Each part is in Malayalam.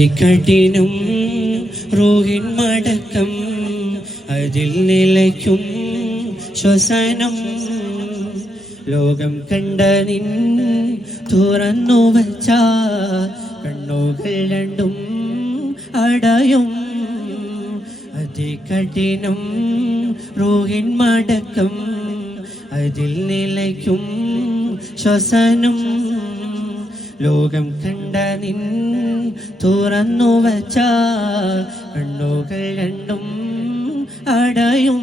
കഠിനം റൂഹിൻ മടക്കം അതിൽ നിലയ്ക്കും ശ്വസനം ലോകം കണ്ട നിൻ തുറന്നു വച്ച കണ്ണുകൾ രണ്ടും അടയും അതികഠിനം റൂഹിൻ മടക്കം അതിൽ നിലയ്ക്കും ശ്വസനം ലോകം കണ്ട നിൻ തുറന്നു വച്ച കണ്ണുകൾ രണ്ടും അടയും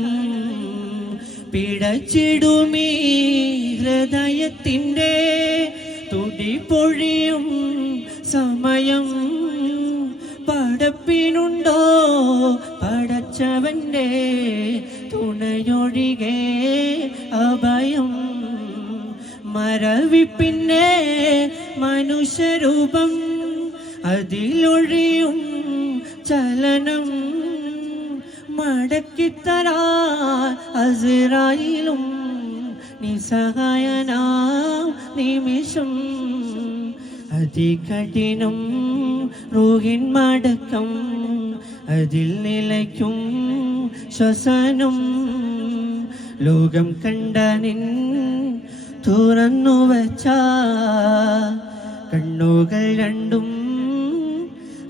പിടച്ചിടുമീ ഹൃദയത്തിൻ്റെ തുടി പൊഴിയും സമയം പടപ്പിനുണ്ടോ പടച്ചവൻ്റെ തുണയൊഴികെ അഭയം മരവിപ്പിന്നെ മനുഷ്യരൂപം അതിലൊഴിയും ചലനം മടക്കിത്തരാ അസ്രായിലും നിസ്സഹായനാം നിമിഷം അതികഠിനം റൂഹിൻ മടക്കം അതിൽ നിലയ്ക്കും ശ്വസനം ലോകം കണ്ട നിൻ തുറന്നു വച്ച കണ്ണുകൾ രണ്ടും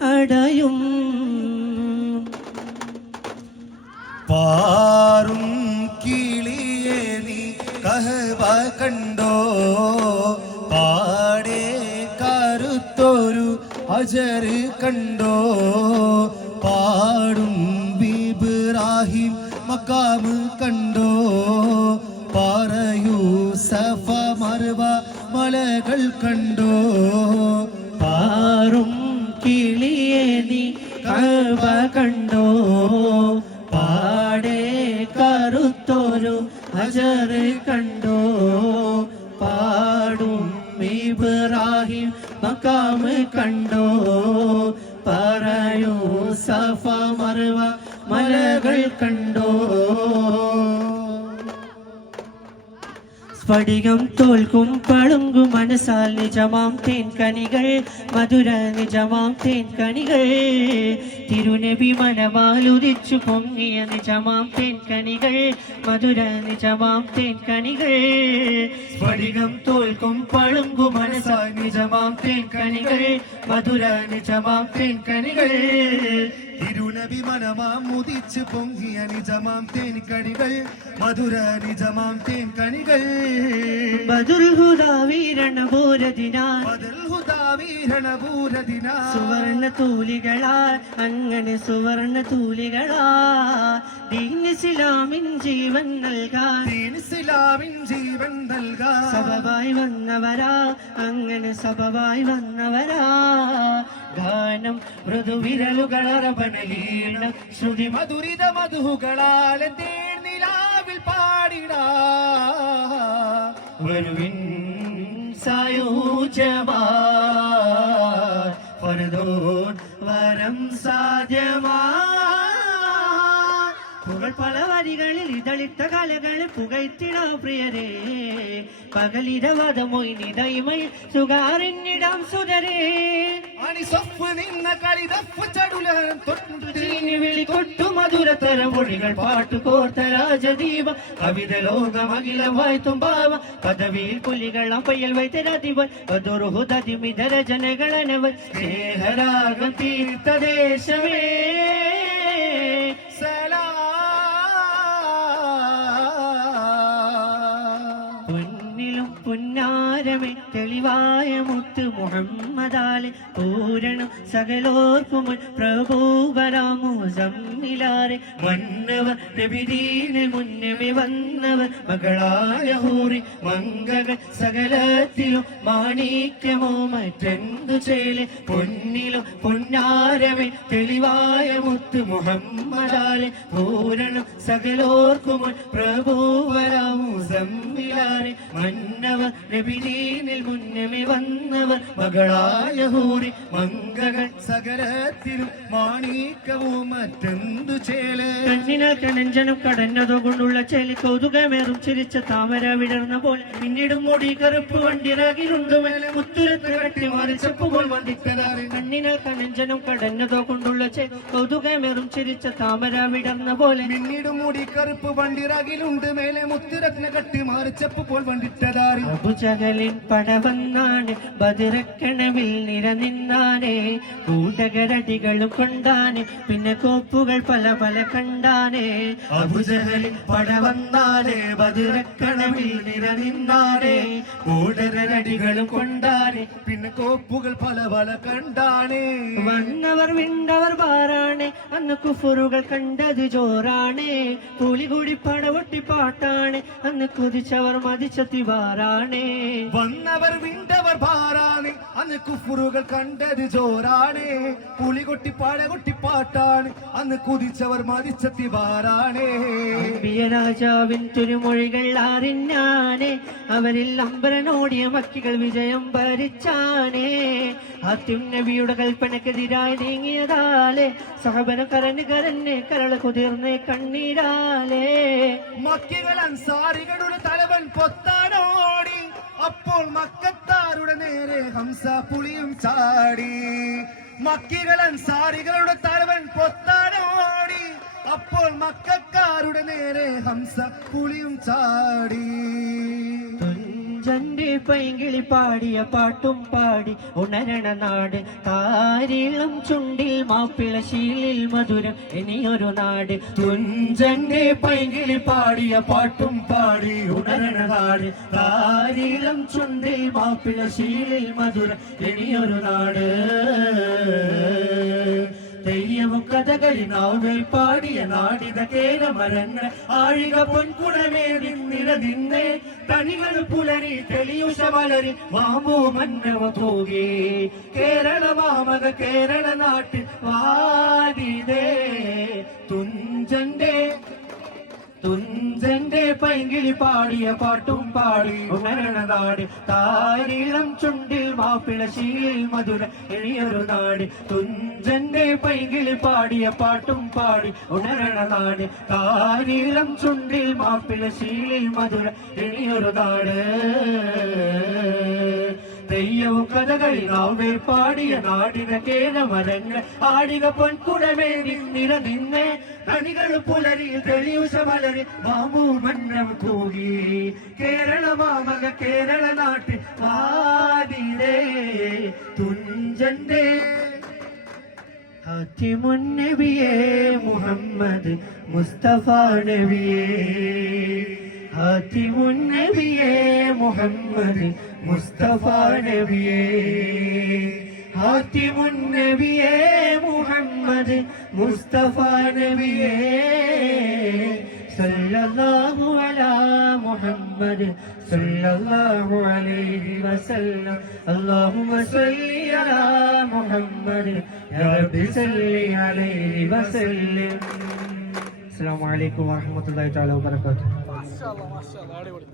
അടയും പാറും കിളിയേ നീ കഹബ കണ്ടോ പാടേ കറുത്തൊരു ഹജർ കണ്ടോ പാടും ഇബ്രാഹിം മഖാം കണ്ടോ പറയൂ സഫ മർവ മലകൾ കണ്ടോ പാറും കിളിയേ നീ കഅബ കണ്ടോ പാടേ കറുത്തൊരു ഹജർ കണ്ടോ പാടും ഇബ്രാഹിം മഖാം കണ്ടോ പറയൂ സഫ മർവ മലകൾ കണ്ടോ സ്ഫടികം തോൽക്കും പളുങ്കു മനസ്സാൽ നിജമാം തേൻകണികൾ മധുര നിജമാം തേൻകണികൾ തിരുനബി മനമാലുദിച്ചു പൊങ്ങിയ നിജമാം തേൻകണികൾ മധുര നിജമാം തേൻകണികൾ സ്ഫടികം തോൽക്കും പളുങ്കു മനസ്സാൽ നിജമാം തേൻകണികൾ മധുര നിജമാം തേൻകണികൾ തിരുനബി മനമാം മുദിച്ച് പൊങ്ങിയ നിജമാം തേൻകണികൾ മധുര നിജമാം തേൻകണികൾ ബദുൽ ഹുദാ വീരണപൂരദിനാൽ സുവർണ തൂലികളാൽ അങ്ങനെ സുവർണ തൂലികളാൽ ദീൻ ഇസ്ലാമിൻ ജീവൻ നൽകാൻ സബബായി വന്നവരാ അങ്ങനെ സബബായി വന്നവരാ ഗാനം മൃദുവിരലുകൾ അറബനലീണം ശ്രുതി മധുരിത മധുകളാൽ തേർനിലാവിൽ പാടിടാ വരുവിൻ സായൂജമാ ഫർദോൻ വരം സാധ്യമാ പുകൾ പല വരികളിൽ ഇതളിത്ത കലകൾ പുകഴ്ത്തിടാ പ്രിയരേ പകലിരവതമൊയ് നിതൈമൈ സുകാറിന്നിടാം സുതരേ വിളി കൊട്ടു മധുരതര മൊഴികൾ പാട്ടു കോർത്ത രാജദീപ കവിത ലോകമഖിലമായി തുമ്പാവ പദവിയിൽ പുലികൾ അമ്പയിൽ വൈത്തരാതിവൻ പതുറുഹുദതിമിതര ജനകളനവൻ സ്നേഹരാഗം തീർത്ഥദേശമേ പുന്നാരമേ തെളിവായ മുത്ത് മുഹമ്മദാലെ പൂരണം സകലോർക്കും പ്രഭൂവരാമു സമ്മിലാരെ വന്നവർ നബിദീനിൽ മുന്നമേ വന്നവർ മകളായ ഹൂറി മംഗകൾ സകലത്തിലും മാണിക്യമോ മറ്റെന്തു ചേലെ പൊന്നിലും പൊന്നാരമേ തെളിവായ മുത്ത് മുഹമ്മദാലെ പൂരണം സകലോർക്കും പ്രഭൂവരാമു സമ്മിലാരെ വന്നവർ നബിദീനിൽ മുൻ മുന്നമേ വന്നവർ മകളായ ഹൂറി മംഗകൾ സകലത്തിനും മാണിക്കവും മറ്റെന്തു ചേല് കണ്ണിനാൽ കനഞ്ചനം കടന്നതുകൊണ്ടുള്ള ചേലി കൗതുകമേറും ചിരിച്ച താമര വിടർന്ന പോലെ പിന്നീടും മുടി കറുപ്പ് വണ്ടിറാകിലുണ്ട് മേലെ മുത്തുരത്ത് കട്ടി മറിച്ചപ്പോൾ വണ്ടിട്ടതാറ് കണ്ണിനാൽ കനഞ്ചനം കടന്നതുകൊണ്ടുള്ള ചേലി കൗതുകമേറും ചിരിച്ച താമര വിടർന്ന പോലെ പിന്നീട് മുടി കറുപ്പ് വണ്ടിറാകിലുണ്ട് മേലെ മുത്തുരത്ന കട്ടി മറിച്ചപ്പോൾ വണ്ടിട്ടതാറ് അബുജഹലിൻ പടവന്നാണ് ബദിരക്കണവിൽ നിരനിന്നാനേ കൂട്ടകരടികളും കൊണ്ടാണ് പിന്നെ കോപ്പുകൾ പല പല കണ്ടാനേ അബുജഹലിൻ പടവന്നാലേ ബദിരക്കണവിൽ നിരനിന്നാനേ കൂട്ടകരടികളും കൊണ്ടാനേ പിന്നെ കോപ്പുകൾ പല പല കണ്ടാനേ വന്നവർ വിണ്ടവർ പാറാണ് അന്ന് കുഫറുകൾ കണ്ടത് ജോറാണ് പുലികൂടി പടവൊട്ടി പാട്ടാണ് അന്ന് കുതിച്ചവർ മതിച്ചത്തി വാറാണ് വന്നവർ വിണ്ടവർ പാറാണ് അന്ന് കുഫറുകൾ കണ്ടത് ജോറാണ് പുലികൊട്ടി പാടകൊട്ടി പാട്ടാണ് അന്ന് കുതിച്ചവർ മതിച്ചത്തി വാറാണ് രാജാവിൻ തിരുമൊഴികൾ അറിഞ്ഞാനേ അവരിൽ അമ്പരനോടിയ മക്കികൾ വിജയം ഭരിച്ചാനേ ആദ്യം നബിയുടെ കൽപ്പനക്കെതിരായി നീങ്ങിയതാലേ സഹബന കരഞ്ഞ് കരള കുതിർന്ന് കണ്ണീരാലേ മക്കികൾ അൻസാരികളുടെ തലവൻ പൊത്താനോടി അപ്പോൾ മക്കത്താരുടെ നേരെ ഹംസ പുളിയും ചാടി മക്കികൾ അൻസാരികളുടെ തലവൻ പൊത്താനോടി അപ്പോൾ മക്കാരുടെ നേരെ ഹംസ പുളിയും ചാടി തുഞ്ചന്റെ പൈങ്കിളി പാടിയ പാട്ടും പാടി ഉണരണ നാട് താരിളം ചുണ്ടിൽ മാപ്പിള ശീലിൽ മധുരം ഇനിയൊരു നാട് തുഞ്ചന്റെ പൈങ്കിളി പാടിയ പാട്ടും പാടി ഉണരണ നാട് താരിളം ചുണ്ടിൽ മാപ്പിള ശീലിൽ മധുരം ഇനിയൊരു നാട് തെയ്യവും കഥകളി നാവുകൾ പാടിയ നാടിത കേരമരങ്ങൾ ആഴിക പൊൻകുടമേറി നിറതിന്നെ തനികൾ പുലരി തെളിയുഷ വളരി മാമോ മന്നവ പോകേ കേരള മാമക കേരള നാട്ടിൽ വാടിതേ തുഞ്ചന്റെ പൈങ്കിളി പാടിയ പാട്ടും പാടി ഉണരണ നാട് താരിളം ചുണ്ടിൽ മാപ്പിള ശീലിൽ മധുര എളിയൊരു നാട് തുഞ്ചന്റെ പൈങ്കിളി പാടിയ പാട്ടും പാടി ഉണരണ നാട് താരിളം ചുണ്ടിൽ മാപ്പിള ശീലിൽ മധുര എളിയൊരു നാട് തെയ്യവും കഥകളി നാവേ പാടിയ നാടിന കേരമരങ്ങൾ ആടിക പൊൻകുടമേറി നിറനിന്നെ കണികൾ പുലരി തെളിയുഷ വളരി മാമൂ മന്നവ തൂകി കേരള മാമക കേരള നാട്ടിൽ ആദിരേ തുഞ്ചന്റെ ഹാത്തിമുൻ നബിയേ മുഹമ്മദ് മുസ്തഫ നബിയേ ഹാത്തിമുൻ നബിയേ മുഹമ്മദ് മുസ്തഫ നബിയേ ഹാത്തിമുൻ നബിയേ മുഹമ്മദ് മുസ്തഫ നബിയേ സല്ലല്ലാഹു അലാ മുഹമ്മദ് സല്ലല്ലാഹു അലൈഹി വസല്ലം അല്ലാഹുമ്മ സല്ലി അലാ മുഹമ്മദ് യാ റബ്ബി സല്ലി അലൈഹി വസല്ലം. അസ്സലാമു അലൈക്കും വറഹ്മത്തുള്ളാഹി തആല വബറകാതുഹു. മാഷാഅല്ലാഹ് മാഷാഅല്ലാഹ് അടിപൊളി.